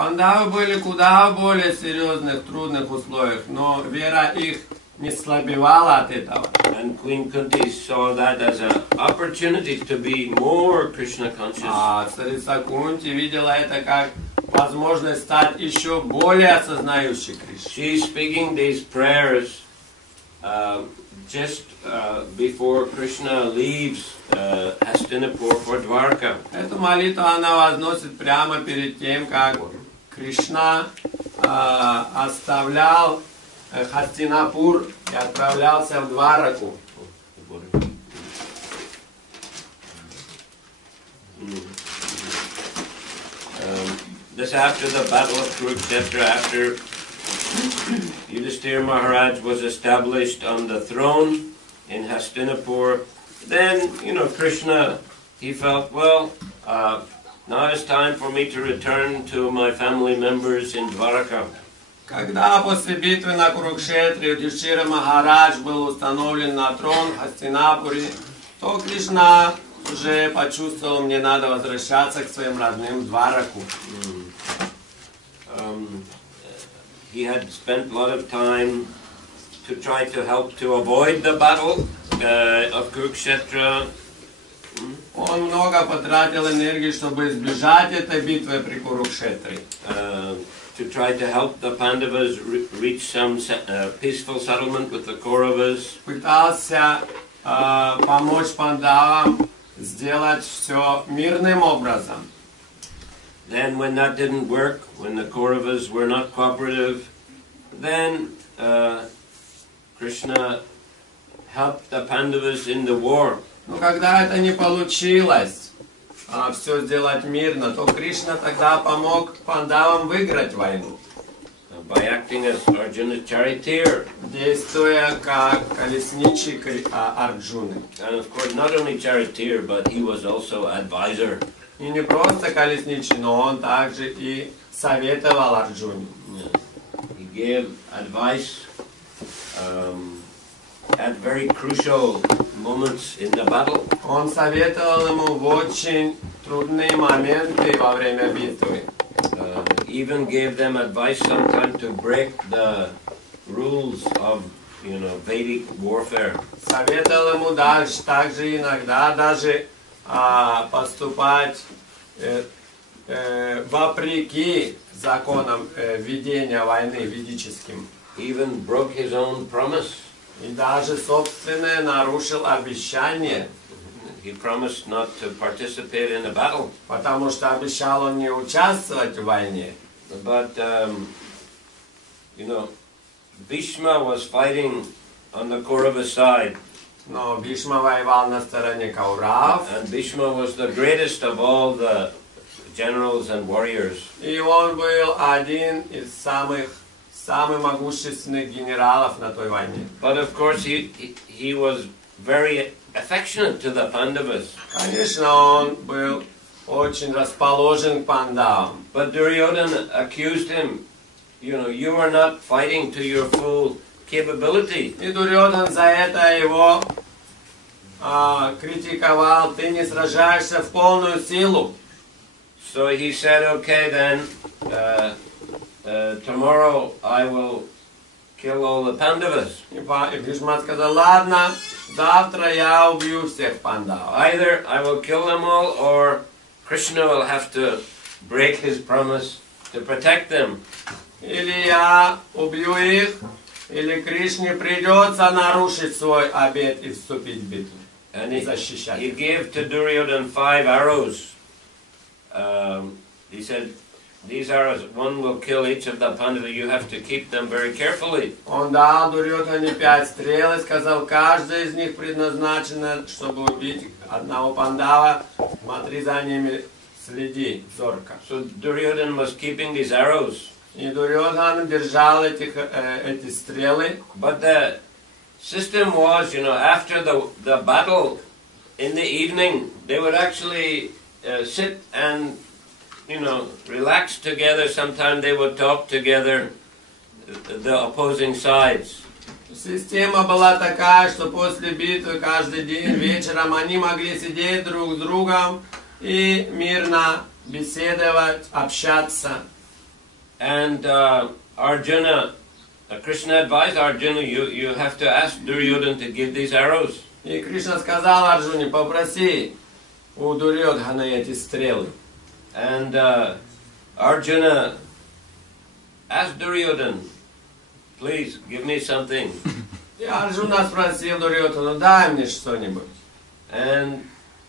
Пандавы были куда более серьезных, трудных условиях, но вера их не слабевала от этого. And Queen Kunti saw that as an opportunity to be more Krishna conscious. А царица Кунти видела это как возможность стать еще более осознающей Кришну. She's speaking these prayers just before Krishna leaves Hastinapur for Dwarka. Эту молитву она возносит прямо перед тем, как Кришна оставлял Хастинапур и отправлялся в Двараку. This after the battle of Kurukshetra, after Yudhishthira Maharaj was established on the throne in Hastinapur, then, Krishna, he felt, well, now it's time for me to return to my family members in Dwaraka. Когда после битвы на Курукшетре Юдхишthira Махарадж был установлен на трон в Хастинапуре, то Кришна уже почувствовал, мне надо возвращаться к своим родным Двараку. He had spent a lot of time to try to help to avoid the battle of Kurukshetra. Он много потратил энергии, чтобы избежать этой битвы при Курукшетре. To try to help the Pandavas reach some peaceful settlement with the Kauravas. Пытался помочь пандавам сделать все мирным образом. Then when that didn't work, when the Kauravas were not cooperative, then Krishna helped the Pandavas in the war. Но когда это не получилось, все сделать мирно, то Кришна тогда помог пандавам выиграть войну. By acting as Arjuna's charioteer. Действуя как колесничий Арджуны. And of course not only charioteer, but he was also advisor. И не просто колесничий, но он также и советовал Арджуне. He gave advice at very crucial moments in the battle. Он советовал ему в очень трудные моменты во время битвы. Even gave them advice sometimes to break the rules of, Vedic warfare. Советовал ему также иногда даже поступать вопреки законам ведения войны ведическим. Even broke his own promise. И даже собственное нарушил обещание. He promised not to participate in a battle. Потому что обещал он не участвовать в войне. But, Bhishma was fighting on the Kaurava side. Но Бхишма воевал на стороне Каурав. And Bhishma was the greatest of all the generals and warriors. И он был один из самых могущественных генералов на той войне. But of course he was very affectionate to the Pandavas. Конечно, он был очень расположен к пандавам. But Duryodhana accused him, you are not fighting to your full capability. И Дурьодан за это его критиковал, ты не сражаешься в полную силу. So he said, okay then, tomorrow I will kill all the Pandavas. И Бхишма сказал, ладно, завтра я убью всех пандавов. Either I will kill them all, or Krishna will have to break his promise to protect them. Или я убью их, или Кришне придется нарушить свой обет и вступить в битву. And И защищать. he gave to Duryodhana 5 arrows. He said, these arrows, one will kill each of the Pandavas. You have to keep them very carefully. Он дал Дурьодхане 5 стрел и сказал, каждая из них предназначена, чтобы убить одного пандава. Смотри за ними, следи зорко. So Duryodhana was keeping these arrows. И Дурьодхан держал эти стрелы. But the system was, after the battle in the evening, they would actually sit and, relax together. Sometimes they would talk together, the opposing sides. Система была такая, что после битвы каждый день вечером они могли сидеть друг с другом и мирно беседовать, общаться. And Arjuna, Krishna advised Arjuna, you have to ask Duryodhana to give these arrows. И Кришна сказал Арджуне, попроси у Дурьодхана эти стрелы. And Arjuna asked Duryodhana, please give me something. И Арджуна спросил Дурьодхану, дай мне что-нибудь. And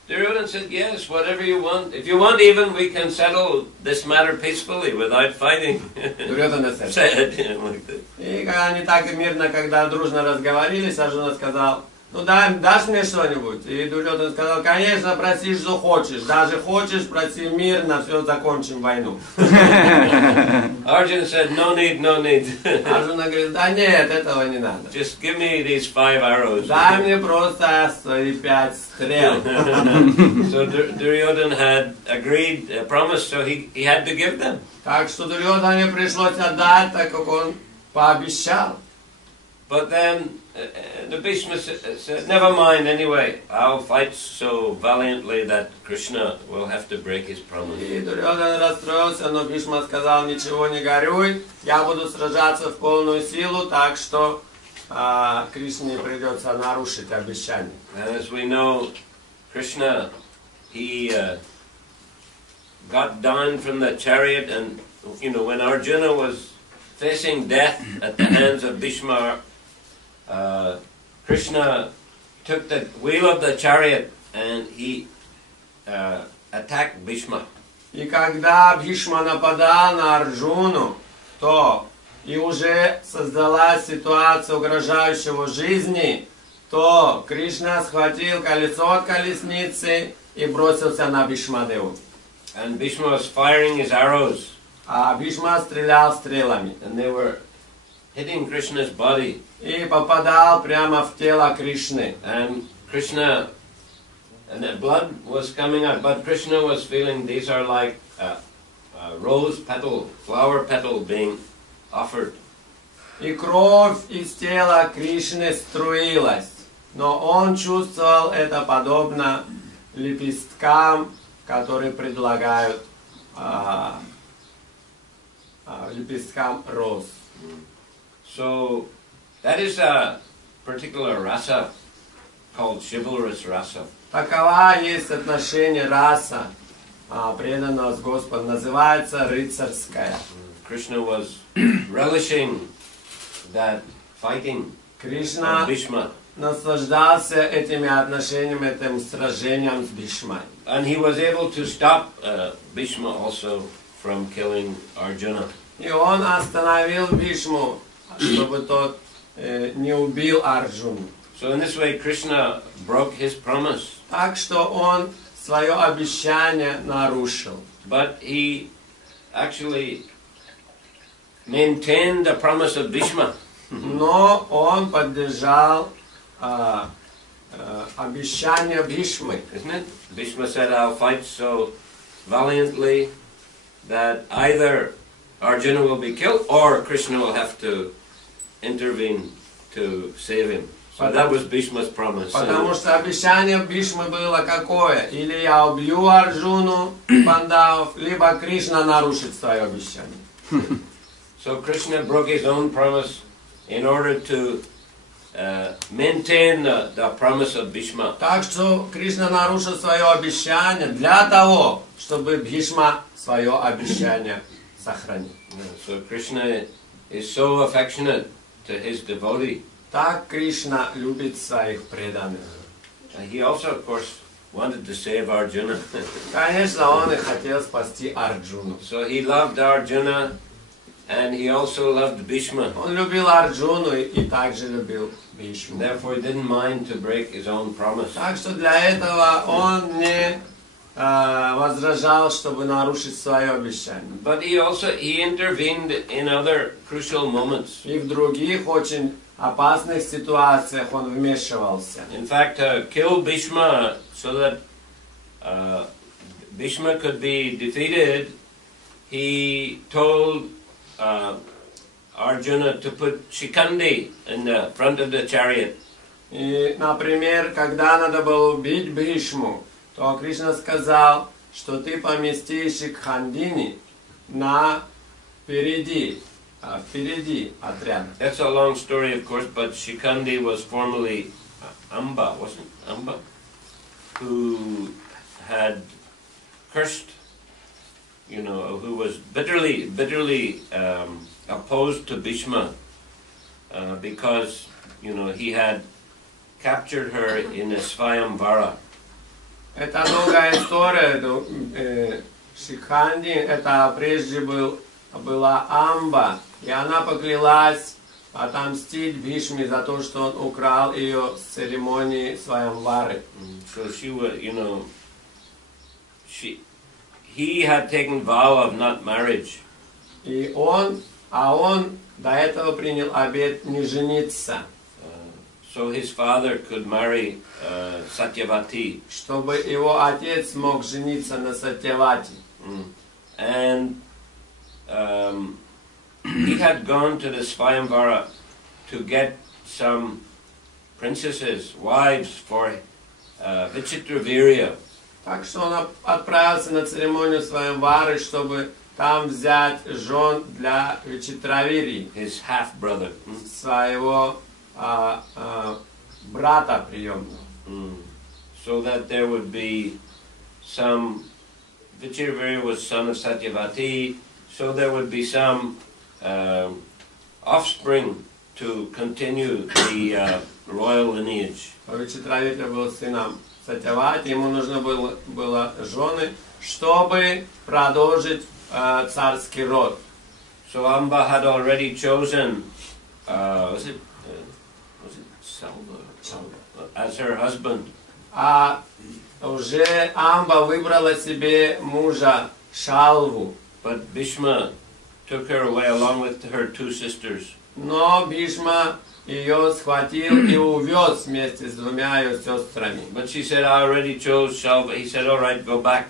Duryodhana said, yes, whatever you want. If you want even, we can settle this matter peacefully without fighting. Дурьодхана said like that. И когда они так мирно, когда дружно разговорились, Арджуна сказал, ну дашь мне что-нибудь? И Дурьодхан сказал, конечно, проси, что хочешь. Даже хочешь, проси мирно, все, закончим войну. Arjuna said, no need, no need. Арджуна говорит, да нет, этого не надо. Just give me these 5 arrows. Дай мне просто свои 5 стрел. So Duryodhana had agreed, promised, so he had to give them. Так что Дурьодхане пришлось отдать, так как он пообещал. But then the Bhishma said, never mind anyway, I'll fight so valiantly that Krishna will have to break his promise. И Дурьодхан расстроился, но Бхишма сказал, ничего не горюй, я буду сражаться в полную силу, так что Кришне придется нарушить обещание. And as we know, Krishna, he got down from the chariot, and when Arjuna was facing death at the hands of Bhishma, Krishna took the wheel of the chariot and he attacked Bhishma. И когда Бхишма нападал на Арджуну, то и уже создалась ситуация угрожающего жизни, то Кришна схватил колесо от колесницы и бросился на Бхишмадеву. And Bhishma was firing his arrows. А Бхишма стрелял стрелами. And they were hitting Krishna's body. И попадал прямо в тело Кришны. And Krishna, and the blood was coming out, but Krishna was feeling these are like rose petal, flower petal being offered. И кровь из тела Кришны струилась. Но он чувствовал это подобно лепесткам, которые предлагают лепесткам роз. So that is a particular rasa called chivalrous rasa. Такова есть отношение раса преданного с Господом, называется рыцарская. Krishna was relishing that fighting Кришна of Bhishma. наслаждался этими отношениями, этим сражением с Бхишмой. And he was able to stop Bhishma also from killing Arjuna. И он остановил Бхишму, чтобы тот не убил Арджуну. So in this way Krishna broke his promise. Так что он свое обещание нарушил. But he actually maintained the promise of Bhishma. Но он поддержал обещание Бхишмы. Isn't it? Bhishma said, I'll fight so valiantly that either Arjuna will be killed or Krishna will have to intervene to save him. So that was Bhishma's promise. Потому что обещание Бхишмы было какое? Или я убью Арджуну, Пандавов, либо Кришна нарушит свое обещание. So Krishna broke his own promise in order to maintain the promise of Bhishma. Так что Кришна нарушил свое обещание для того, чтобы Бхишма свое обещание сохранил. So Krishna is so affectionate to his devotee. Так Кришна любит своих преданных. He also, of course, wanted to save Arjuna. Конечно, он и хотел спасти Арджуну. So he loved Arjuna and he also loved Bhishma. Он любил Арджуну и также любил Бхишму. Therefore he didn't mind to break his own promise. Так что для этого он не возражал, чтобы нарушить свое обещание. But he intervened in other crucial moments. И в других очень опасных ситуациях он вмешивался. In fact, to kill Bhishma so that Bhishma could be defeated, he told Arjuna to put Shikandi in the front of the chariot. И, например, когда надо было убить Бхишму, то Кришна сказал, что ты поместишь Шикхандини впереди отряда. That's a long story, of course, but Shikandi was formerly Amba, wasn't it? Amba? Who had cursed, you know, who was bitterly opposed to Bhishma because, you know, he had captured her in a Svayamvara. Это долгая история. Шикханди, это прежде была Амба, и она поклялась отомстить Бхишме за то, что он украл ее с церемонии Сваямвары. So she was, you know, he had taken vow of not marriage. И он до этого принял обет не жениться. So his father could marry Satyavati. Чтобы его отец мог жениться на Сатьявати. And he had gone to the Svayamvara to get some princesses, wives for Vichitravirya. Так что он отправился на церемонию Сваямвары, чтобы там взять жен для Вичитравирии. His half brother. Своего брата приемного. So that there would be some, Vichitravirya was son of Satyavati, so there would be some offspring to continue the royal lineage. Вичитравирия был сыном Сатьявати, ему нужно было жены, чтобы продолжить царский род. So Amba had already chosen, was it Salva as her husband. А уже Амба выбрала себе мужа Шалву. But Bhishma took her away along with her two sisters. Но Бхишма ее схватил и увез вместе с двумя ее сестрами. But she said, I already chose Shalva. He said, all right, go back.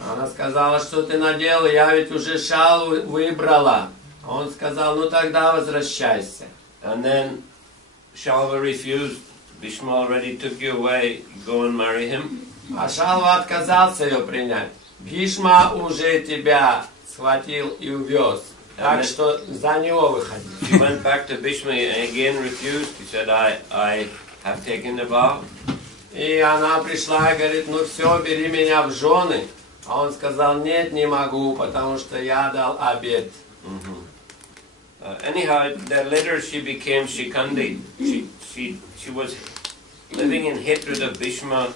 Она сказала, что ты наделала, я ведь уже Шалву выбрала. Он сказал, ну тогда возвращайся. And then Shalva refused. Bhishma already took you away. Go and marry him. А Шалва отказался ее принять. Бхишма уже тебя схватил и увез. Так что за него выходи. She went back to Bhishma and again refused. He said, I have taken the vow. И она пришла и говорит, ну все, бери меня в жены. А он сказал, нет, не могу, потому что я дал обет. Anyhow, that later she became Shikandi. She was living in hatred of Bhishma,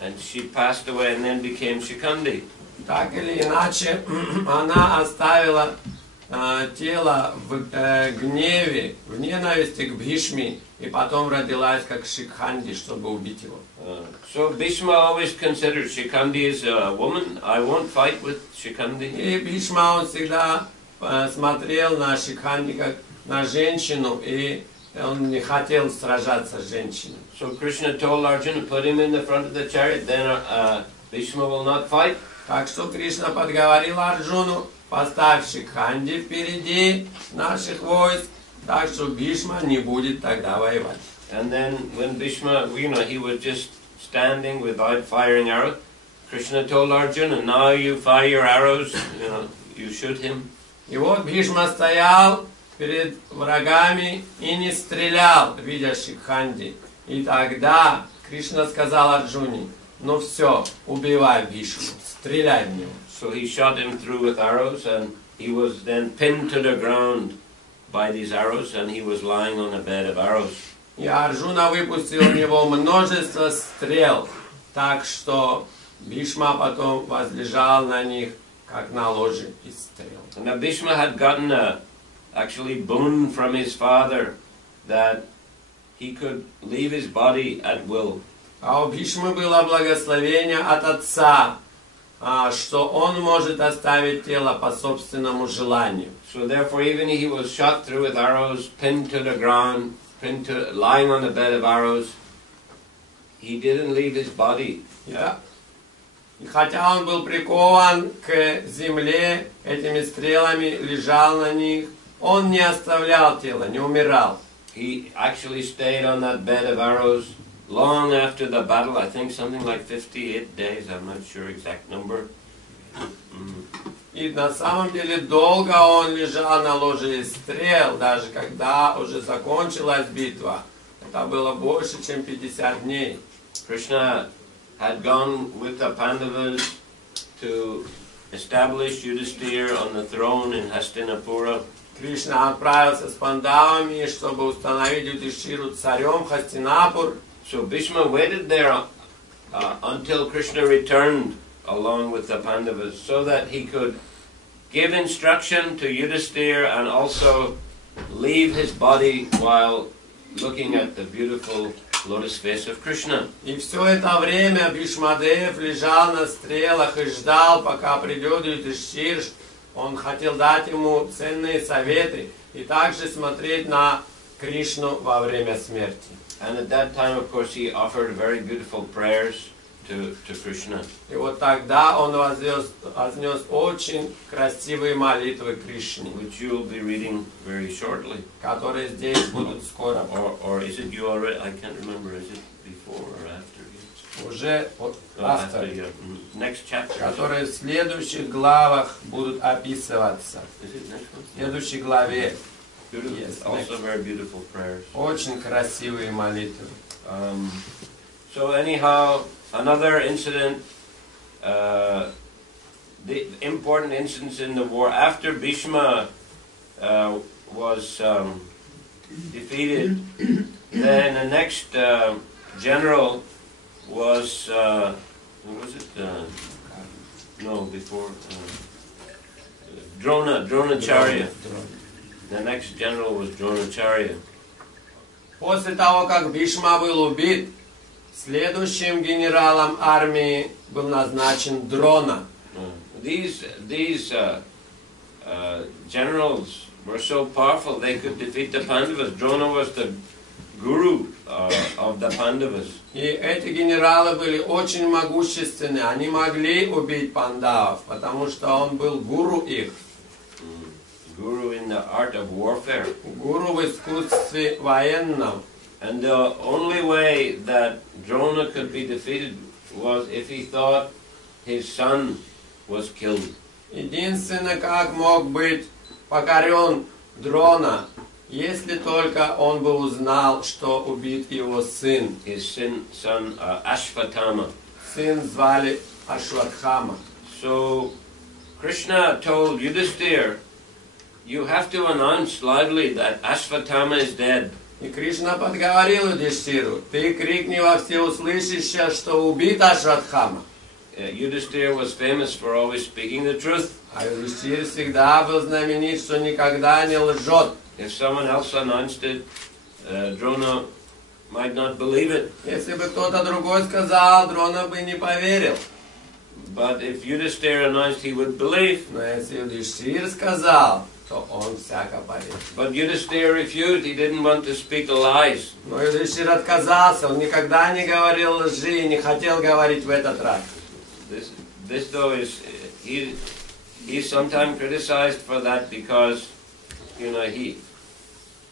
and she passed away and then became Shikandi. Так или иначе, она оставила тело в гневе, в ненависти к Бхишме, и потом родилась как Шикханди, чтобы убить его. So Bhishma always considered Shikandi as a woman. I won't fight with Shikandi. И Бхишма, он всегда смотрел на Шикханди как на женщину, и он не хотел сражаться с женщиной. So Krishna told Arjuna, put him in the front of the chariot, then Bhishma will not fight. Так что Кришна подговорил Арджуну, поставь Шикханди впереди наших войск, так что Бхишма не будет тогда воевать. And then when Bhishma, you know, he was just standing without firing arrows, Krishna told Arjuna, now you fire your arrows, you know, you shoot him. И вот Бхишма стоял перед врагами и не стрелял, видя Шикханди. И тогда Кришна сказал Арджуне, ну все, убивай Бхишму, стреляй в него. So he shot him through with arrows, and he was then pinned to the ground by these arrows, and he was lying on a bed of arrows. И Арджуна выпустил в него множество стрел, так что Бхишма потом возлежал на них, как на ложе из стрел. And now Bhishma had gotten a actually boon from his father that he could leave his body at will. А у Бхишмы было благословение от отца, что он может оставить тело по собственному желанию. So therefore, even he was shot through with arrows, pinned to the ground, lying on the bed of arrows, he didn't leave his body. И хотя он был прикован к земле этими стрелами, лежал на них, он не оставлял тело, не умирал. He actually stayed on that bed of arrows long after the battle. I think something like 58 days. I'm not sure exact number. И на самом деле долго он лежал на ложе из стрел, даже когда уже закончилась битва. Это было больше, чем 50 дней. Krishna had gone with the Pandavas to establish Yudhisthira on the throne in Hastinapura. Кришна отправился с пандавами, чтобы установить Юдхишthиру царем в Хастинапур. So Bhishma waited there until Krishna returned along with the Pandavas, so that he could give instruction to Yudhisthira and also leave his body while looking at the beautiful lotus face of Krishna. И все это время Бхишмадев лежал на стрелах и ждал, пока придет Юдхишthир. Он хотел дать ему ценные советы и также смотреть на Кришну во время смерти. And at that time, of course, he offered very beautiful prayers to Krishna. И вот тогда он вознес очень красивые молитвы Кришне, which you will be reading very shortly. которые здесь будут скоро. Or is it you already? I can't remember. Is it before or after? Уже автор, Next chapter. которые в следующих главах будут описываться. В следующей главе. Yes, also very beautiful prayers. Очень красивые молитвы. So anyhow, another incident, the important incidents in the war after Bhishma was defeated, then the next general was who was it? No, before Dronacharya. The next general was Dronacharya. После того, как Бхишма был убит, следующим генералом армии был назначен Дрона. These generals were so powerful they could defeat the Pandavas. Drona was the guru of the Pandavas. И эти генералы были очень могущественны. Они могли убить пандавов, потому что он был гуру их. Guru in the art of warfare. Гуру в искусстве военном. And the only way that Drona could be defeated was if he thought his son was killed. Единственное, как мог быть покорен Дрона, если только он бы узнал, что убит его сын. His son Ashvatthama. Сын звали Ашватхама. So Krishna told Yudhisthira, you have to announce loudly that Ashvatthama is dead. И Кришна подговорил Юдхишthиру: ты крикни во всеуслышание, что убит Ашватхама. Yudhisthira was famous for always speaking the truth. А Юдхишthир всегда был знаменит, что никогда не лжет. If someone else announced it, Drona might not believe it. Если бы кто-то другой сказал, Дрона бы не поверил. But if Yudhisthira announced, he would believe. Но если Юдхишthир сказал, то он всяко поверил. But Yudhisthira refused. He didn't want to speak lies. Но Юдхишthир отказался, он никогда не говорил лжи и не хотел говорить в этот раз. This though is he's sometimes criticized for that because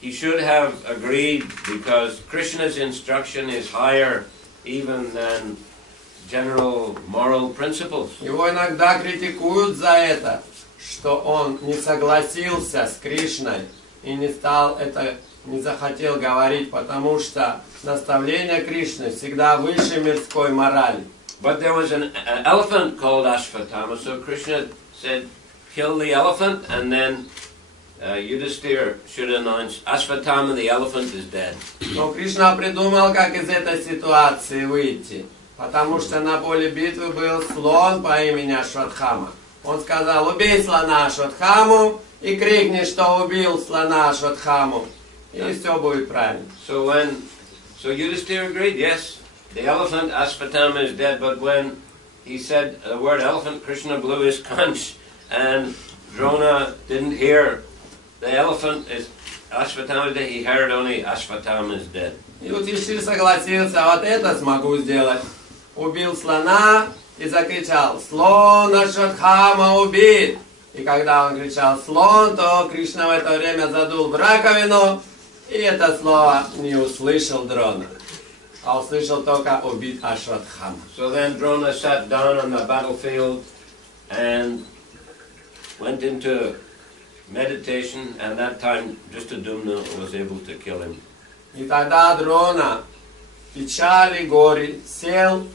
he should have agreed, because Krishna's instruction is higher even than general moral principles. Его иногда критикуют за это, что он не согласился с Кришной и не захотел говорить, потому что наставление Кришны всегда выше мирской морали. But there was an elephant called Ashvatthama, so Krishna said, kill the elephant, and then Yudhisthira should announce, Ashvatthama, the elephant, is dead. Но Кришна придумал, как из этой ситуации выйти, потому что на поле битвы был слон по имени Ашватхама. Он сказал: убей слона Ашватхаму и крикни, что убил слона Ашватхаму, и все будет правильно. So Yudhisthira agreed, yes, the elephant Ashvatthama is dead, but when he said the word elephant, Krishna blew his conch, and Drona didn't hear the elephant is Ashvatthama is dead, he heard only Ashvatthama is dead. И Юдхишthир согласился: вот это смогу сделать. Убил слона и закричал: слон Ашватхама убит. И когда он кричал слон, то Кришна в это время задул в раковину, и это слово не услышал Дрона, а услышал только убит Ашватхама. So then Drona sat down on the battlefield and went into meditation, and that time just a Dumna was able to kill him. И тогда Дрона, печали, горе, сел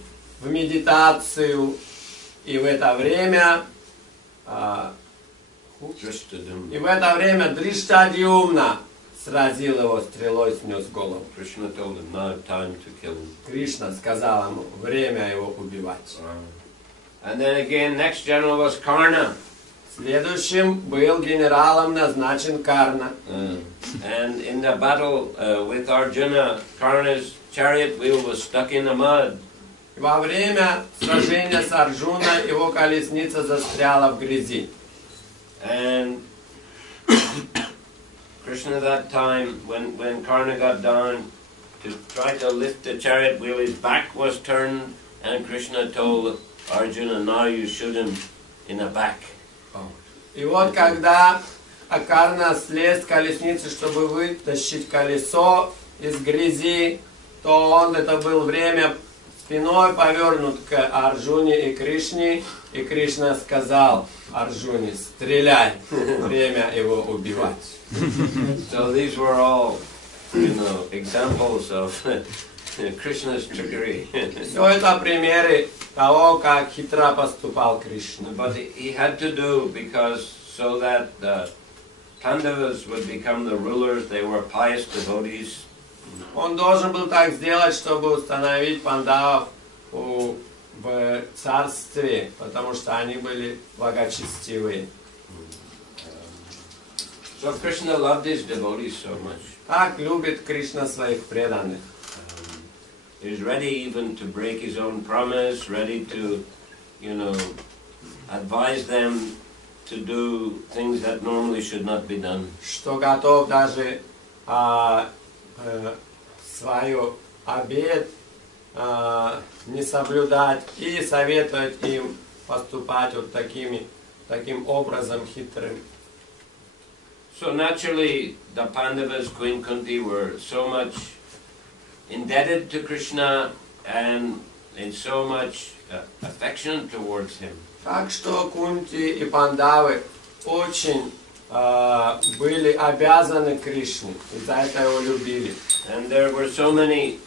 в медитацию, и в это время Дриштадюмна сразил его стрелой, снес голову. Кришна сказал ему, время его убивать. And then again, next general was Karna. Следующим был генералом назначен Карна. And in the battle with Arjuna, Karna's chariot wheel was stuck in the mud. Во время сражения с Арджуной его колесница застряла в грязи. And Krishna that time, when Karna got down to try to lift the chariot wheel, his back was turned, and Krishna told Arjuna, now you shoot him in the back. И вот когда Карна слез с колесницы, чтобы вытащить колесо из грязи, то это было время спиной повернут к Арджуне и Кришне, и Кришна сказал Арджуне, стреляй, время его убивать. So these were all, examples of Krishna's trickery. Все это примеры того, как хитро поступал Кришна. But he had to do because so that the Pandavas would become the rulers, they were pious devotees. Он должен был так сделать, чтобы установить пандавов в царстве, потому что они были благочестивые. So Krishna loved his devotees so much. Так любит Кришна своих преданных. He was ready even to break his own promise, ready to, advise them to do things that normally should not be done. Что готов даже свою обет не соблюдать и советовать им поступать вот таким образом хитрым. So naturally, the Pandavas, Queen Kunti, were so much indebted to Krishna and in so much affection towards him. Так что Кунти и Пандавы очень были обязаны Кришне, и за это его любили. And there were so many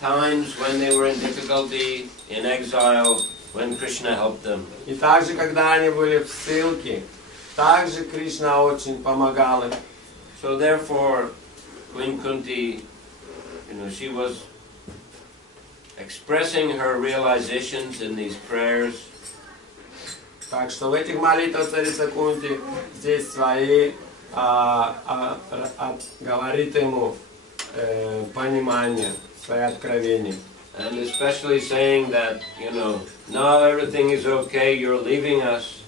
times when they were in difficulty, in exile, when Krishna helped them. И также, когда они были в ссылке, также Кришна очень помогал им. So therefore, Queen Kunti, she was expressing her realizations in these prayers. Так что в этих молитвах царица Кунти здесь свои говорит ему понимание, свои откровения. And especially saying that, now everything is okay, you're leaving us,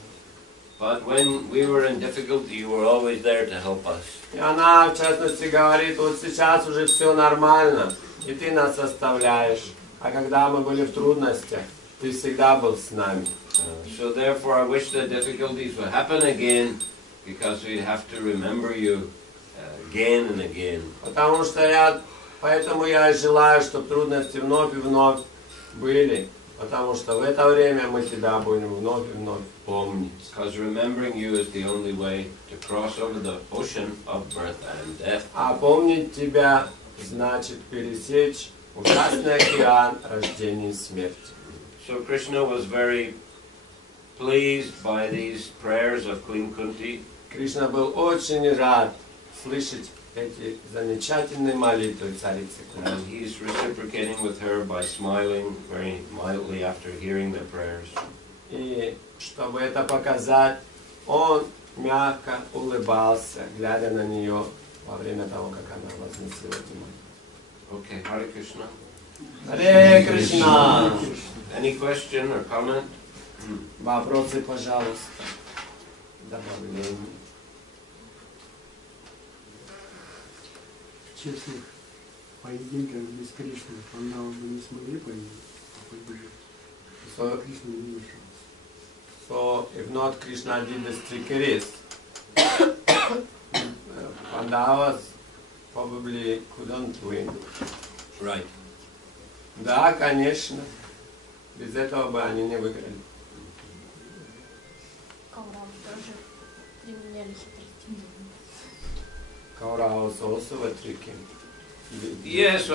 but when we were in difficulty, you were always there to help us. И она, в частности, говорит, вот сейчас уже все нормально, и ты нас оставляешь, а когда мы были в трудностях, ты всегда был с нами. So therefore, I wish that difficulties would happen again, because we have to remember you again and again. Поэтому я и желаю, чтобы трудности вновь и вновь были, потому что в это время мы тебя будем вновь и вновь помнить. Because remembering you is the only way to cross over the ocean of birth and death. А помнить тебя значит пересечь ужасный океан рождения и смерти. So Krishna was very pleased by these prayers of Queen Kunti. Кришна был очень рад слышать эти замечательные молитвы царицы Кунти. And he's reciprocating with her by smiling very mildly after hearing the prayers. И чтобы это показать, он мягко улыбался, глядя на нее во время того, как она возносила эти молитвы. Okay, Hare Krishna. Харе Кришна. Any question or comment? Вопросы, пожалуйста. Добавления. В честных поединках без Кришны пандавы бы не смогли победить. Кришна не вмешался. So, if not Krishna did the trickeries, Pandavas probably couldn't win. Right. Да, конечно. Без этого бы они не выиграли. применяли хитрости. Kauravas also were tricky. Yes,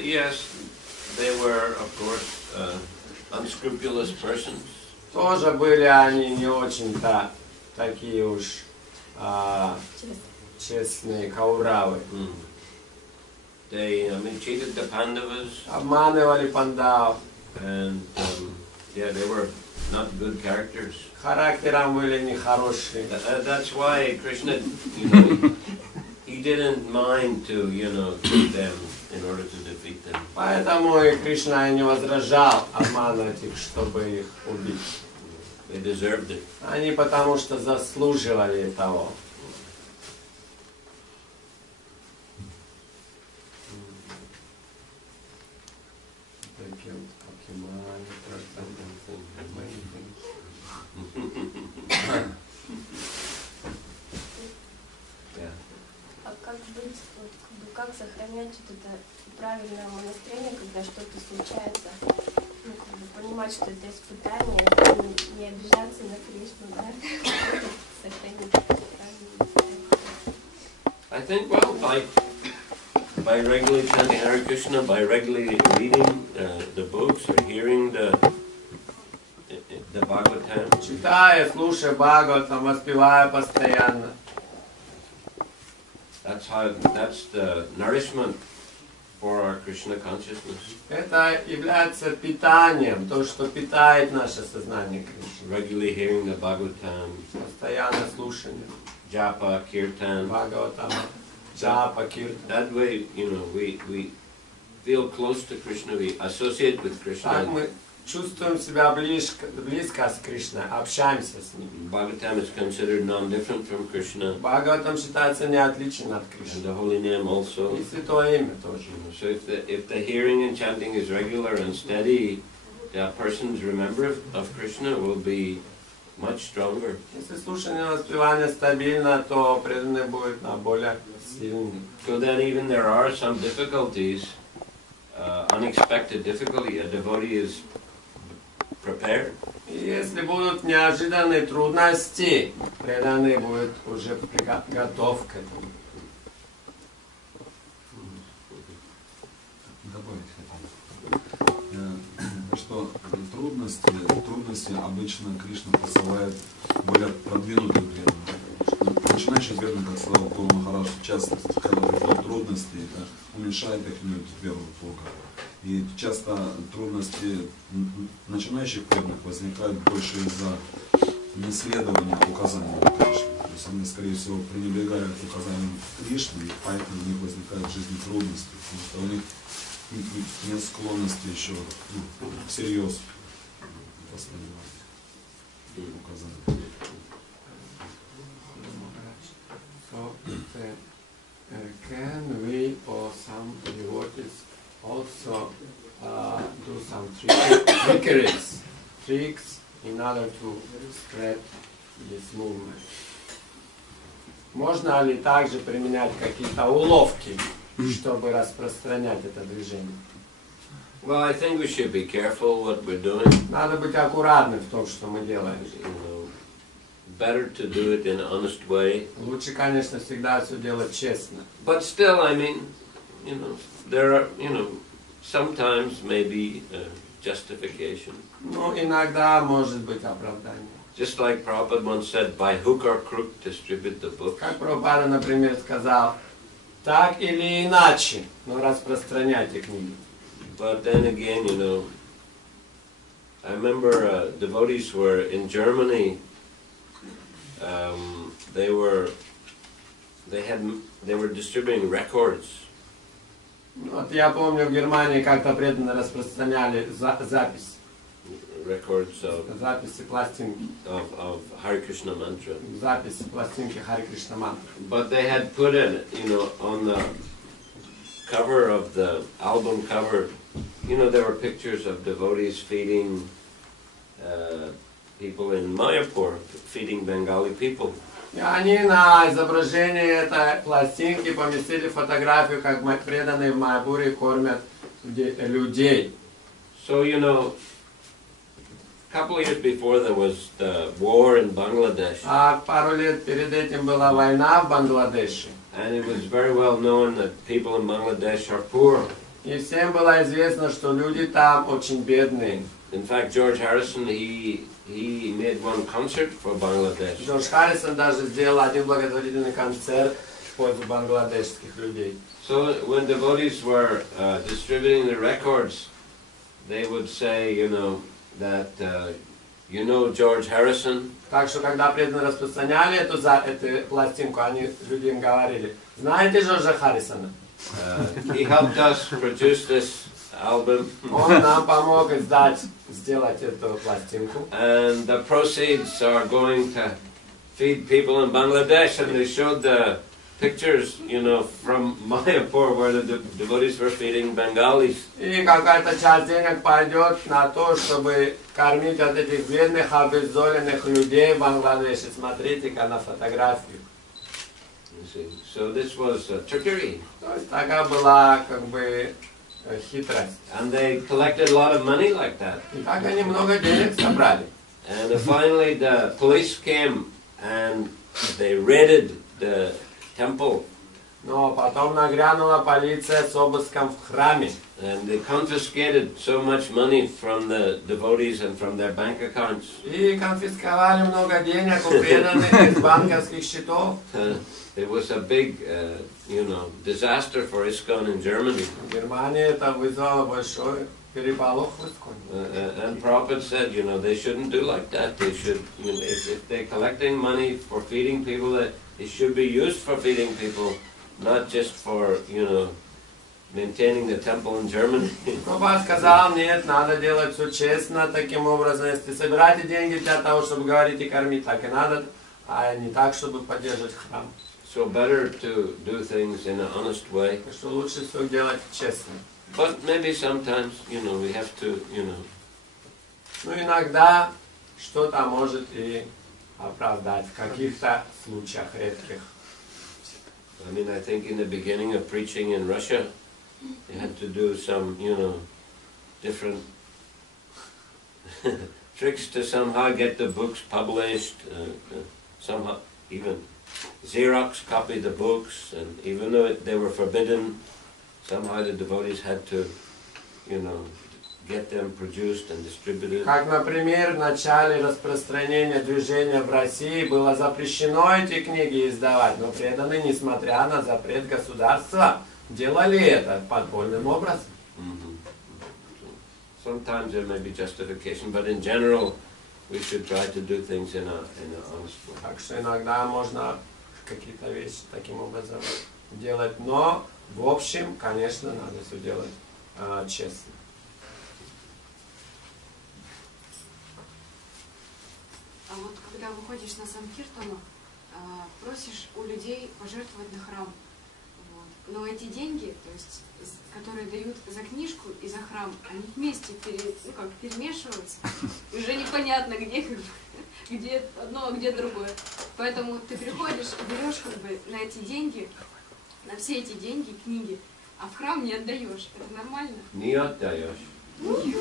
yes, they were, of course, unscrupulous persons. Тоже были они не очень-то такие уж честные кауравы. They, cheated the Pandavas. Обманывали пандав. And yeah, they were not good characters. Характером были нехорошие. That's why Krishna, he didn't mind to, kill them in order to defeat them. Поэтому и Кришна не возражал обманывать их, чтобы их убить. They deserved it. Они потому что заслуживали того. А как быть, как сохранять это правильное настроение, когда что-то случается? Понимать, что это испытание, не обижаться на Кришну, да? Сохранить правильное настроение. I think, well, by regularly chanting Hare Krishna, by regularly reading the books or hearing the Bhagavatam. Читая, слушая Бхагаватам, воспевая постоянно. That's the nourishment for our Krishna consciousness. Это является питанием, то, что питает наше сознание Кришны. Regularly hearing the Bhagavatam. Постоянно слушание. Japa, Kirtan. Bhagavatam, Japa, Kirtan. That way, we feel close to Krishna, we associate with Krishna. Так мы чувствуем себя близко с Кришной, общаемся с ним. Bhagavatam is considered non-different from Krishna. Бхагаватам считается неотличен от And Кришны. the holy name also. И святое имя тоже. So if the hearing and chanting is regular and steady, the person's remembrance of Krishna will be much stronger. Если слушание и воспевание стабильно, то преданный будет более сильный. So then even there are some difficulties, unexpected difficulty, a devotee is prepared. И если будут неожиданные трудности, преданный будет уже готов к этому. Добавить что трудности обычно Кришна посылает более продвинутым преданным. Начинающий преданный, как сказал Пол Ма, часто, когда приходят трудности, это уменьшает их веру в Бога. И часто трудности начинающих преданных возникают больше из-за неследования указаниям Кришны. То есть они, скорее всего, пренебрегают указаниям Кришны, и поэтому у них возникают в жизни трудности, потому что у них нет склонности еще всерьез воспринимать указания. So, can we or some devotees also do some tricks in order to spread this movement? Можно ли также применять какие-то уловки, чтобы распространять это движение? Well, I think we should be careful what we're doing. Надо быть аккуратным в том, что мы делаем. Better to do it in an honest way. Лучше, конечно, всегда все делать честно. But still, there are, sometimes maybe justification. Но иногда может быть оправдание. Just like Prabhupada once said, by hook or crook, distribute the book. Как Прабхупада, например, сказал, так или иначе, но распространяйте книги. But then again, I remember devotees were in Germany. They were distributing records. Вот я помню, в Германии как-то преданно распространяли запись. Records записи пластинки. Of Hare Krishna mantra. Записи пластинки Харе Кришна мантры. But they had put in, on the cover of the album cover, there were pictures of devotees feeding people in Mayapur, feeding Bengali people. И они на изображении этой пластинки поместили фотографию, как преданные в Майапуре кормят людей. So, couple of years before there was the war in Bangladesh. А пару лет перед этим была война в Бангладеше. And it was very well known that people in Bangladesh are poor. И всем было известно, что люди там очень бедные. In fact, George Harrison, he made one concert for Bangladesh. Джордж Харрисон даже сделал один благотворительный концерт в пользу бангладешских людей. So when devotees were distributing the records, they would say, you know, that you know George Harrison. Так что, когда преданные распространяли эту пластинку, они людям говорили: знаете Джорджа Харрисона? He helped us produce this album. Он нам помог сделать эту пластинку. And the proceeds are going to feed people in Bangladesh. And they showed the pictures, you know, from Mayapur where the devotees were feeding Bengalis. И какая-то часть денег пойдет на то, чтобы кормить от этих бедных, обездоленных людей в Бангладеше. Смотрите-ка на фотографию. So this was trickery. То есть такая была как бы хитрость. And they collected a lot of money like that. И так они много денег собрали. And finally the police came and they raided the temple. Но потом нагрянула полиция с обыском в храме. And they confiscated so much money from the devotees and from their bank accounts. И конфисковали много денег у преданных из банковских счетов. It was a big, you know, disaster for ISKCON in Germany. В Германии это вызвало большой переполох в ISKCON. And Prabhupada said, you know, they shouldn't do like that. They should, you know, if they're collecting money for feeding people, that it should be used for feeding people, not just for, you know, maintaining the temple in Germany. Прабхупада сказал: нет, надо делать все честно, таким образом, если собираете деньги для того, чтобы говорить и кормить, так и надо, а не так, чтобы поддерживать храм. So better to do things in an honest way. Так что лучше все делать честно. But maybe sometimes, you know, we have to, you know. Ну, иногда что-то может и оправдать в каких-то случаях редких. I mean, I think in the beginning of preaching in Russia, you had to do some, you know, different tricks to somehow get the books published, somehow even Xerox copy the books, and even though they were forbidden, somehow the devotees had to, you know, get them produced and distributed. Как, например, в начале распространения движения в России было запрещено эти книги издавать, но преданные, несмотря на запрет государства, делали это подпольным образом. Sometimes there may be justification, but in general, we should try to do things in an honest way. Так что иногда можно какие-то вещи таким образом делать, но в общем, конечно, надо все делать честно. А вот когда выходишь на Санкиртану, просишь у людей пожертвовать на храм. Вот. Но эти деньги, то есть, которые дают за книжку и за храм, они вместе перемешиваются. Уже непонятно, где одно, а где другое. Поэтому ты приходишь и берешь как бы на эти деньги, на все эти деньги книги, а в храм не отдаешь. Это нормально? Не отдаешь. Они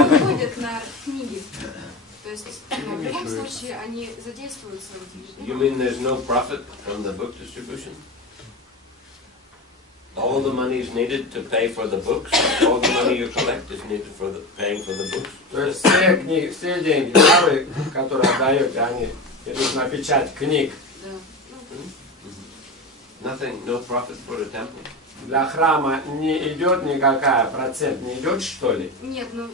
уходят на книги. То есть, в любом случае, они задействуются. You mean there's no profit from the book distribution? All the money is needed to pay for the books. All the money you collect is needed for paying for the books. То есть все деньги, которые отдаете, они идут на печать книг. Nothing, no profit for the temple. Для храма не идет никакая, процент не идет, что ли? Нет, ну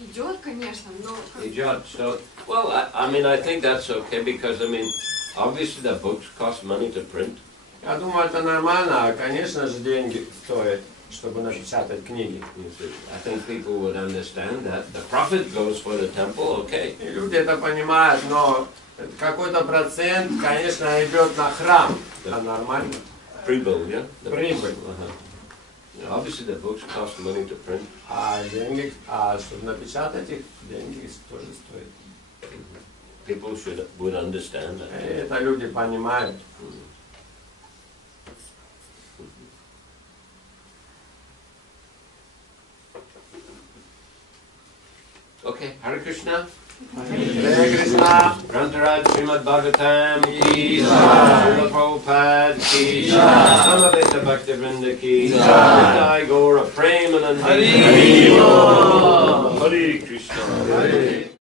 идет, конечно, но... Idjot, so, well, I mean, I think that's okay because, I mean, obviously the books cost money to print. Я думаю, это нормально, конечно же, деньги стоят, чтобы напечатать книги. I think people would understand that. The profit goes for the temple, okay. И люди это понимают, но какой-то процент, конечно, идет на храм. Это нормально. Прибыль, yeah? Прибыль. Obviously the books cost money to print. А деньги, чтобы напечатать их, деньги тоже стоят. People would understand that. И это люди понимают. Okay, Hare Krishna. Hare Krishna. Grantaraj Srimad Bhagavatam ki Shrila Prabhupade ki Samadeta Bhaktivinoda ki Jai Gaura Premanande.